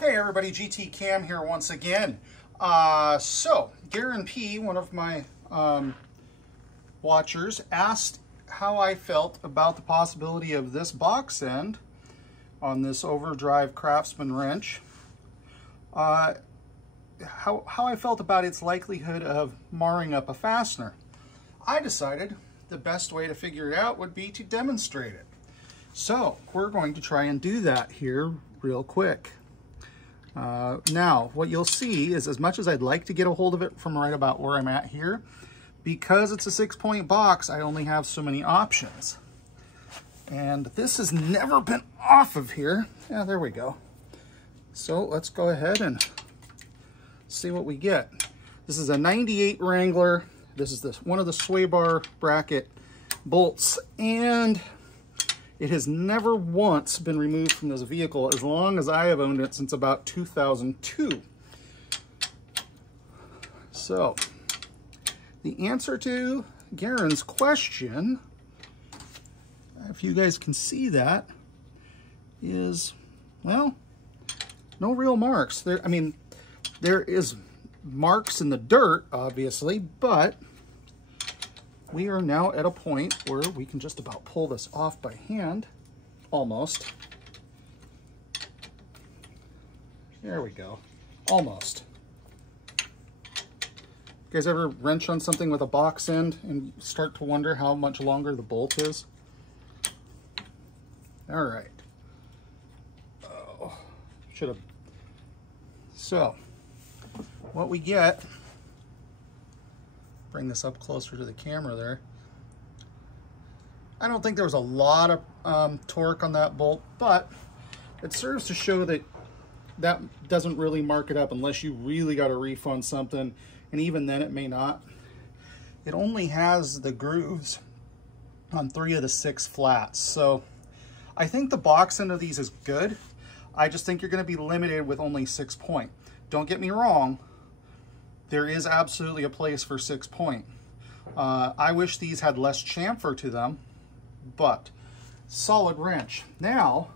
Hey everybody, GT Cam here once again. So Garen P, one of my watchers, asked how I felt about the possibility of this box end on this Overdrive Craftsman wrench. How I felt about its likelihood of marring up a fastener. I decided the best way to figure it out would be to demonstrate it. So we're going to try and do that here real quick. Now, what you'll see is, as much as I'd like to get a hold of it from right about where I'm at here, because it's a 6-point box, I only have so many options. And this has never been off of here. Yeah, there we go. So let's go ahead and see what we get. This is a 98 Wrangler. This is one of the sway bar bracket bolts, and it has never once been removed from this vehicle as long as I have owned it, since about 2002. So, the answer to Garen's question, if you guys can see that, is, well, no real marks. There is marks in the dirt, obviously, but we are now at a point where we can just about pull this off by hand, almost. There we go, almost. You guys ever wrench on something with a box end and start to wonder how much longer the bolt is? All right. Oh, should have. So, what we get, bring this up closer to the camera there. I don't think there was a lot of torque on that bolt, but it serves to show that that doesn't really mark it up unless you really got a reef on something, and even then it may not. It only has the grooves on 3 of the 6 flats, so I think the box end of these is good. I just think you're going to be limited with only 6-point. Don't get me wrong, there is absolutely a place for 6-point. I wish these had less chamfer to them, but solid wrench. Now,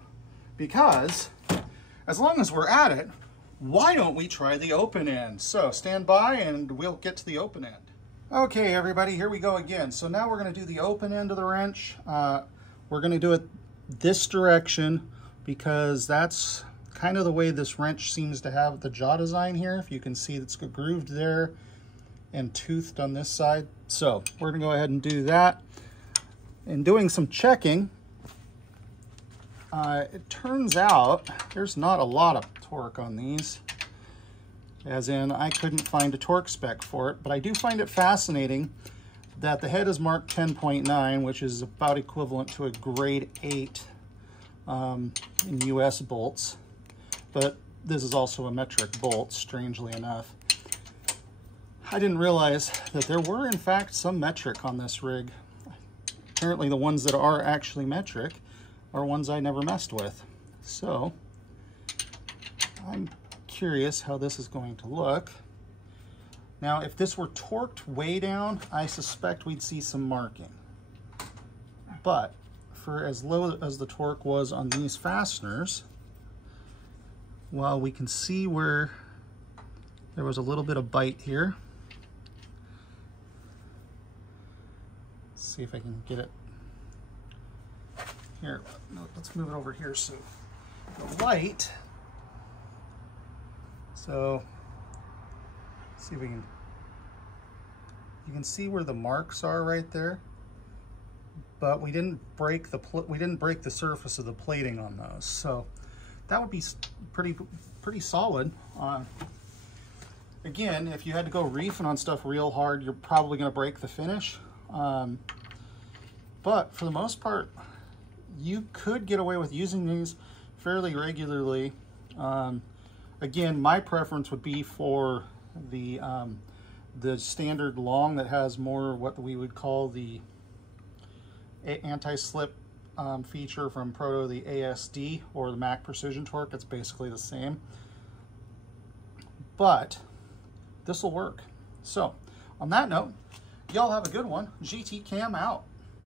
because as long as we're at it, why don't we try the open end? So stand by and we'll get to the open end. Okay, everybody, here we go again. So now we're going to do the open end of the wrench. We're going to do it this direction because that's kind of the way this wrench seems to have the jaw design here. If you can see, it's grooved there and toothed on this side. So we're gonna go ahead and do that. And doing some checking, it turns out there's not a lot of torque on these, as in I couldn't find a torque spec for it, but I do find it fascinating that the head is marked 10.9, which is about equivalent to a grade 8 in US bolts. But this is also a metric bolt, strangely enough. I didn't realize that there were, in fact, some metric on this rig. Apparently the ones that are actually metric are ones I never messed with. So, I'm curious how this is going to look. Now, if this were torqued way down, I suspect we'd see some marking. But for as low as the torque was on these fasteners, well, we can see where there was a little bit of bite here. Let's see if I can get it. Here, no, let's move it over here so the light. So, let's see if we can. You can see where the marks are right there, but we didn't break the surface of the plating on those. So that would be pretty solid. Again, if you had to go reefing on stuff real hard, you're probably going to break the finish. But for the most part, you could get away with using these fairly regularly. Again, my preference would be for the standard long that has more what we would call the anti-slip feature from Proto, the ASD, or the Mac Precision Torque. It's basically the same, but this will work. So on that note, y'all have a good one. GT Cam out.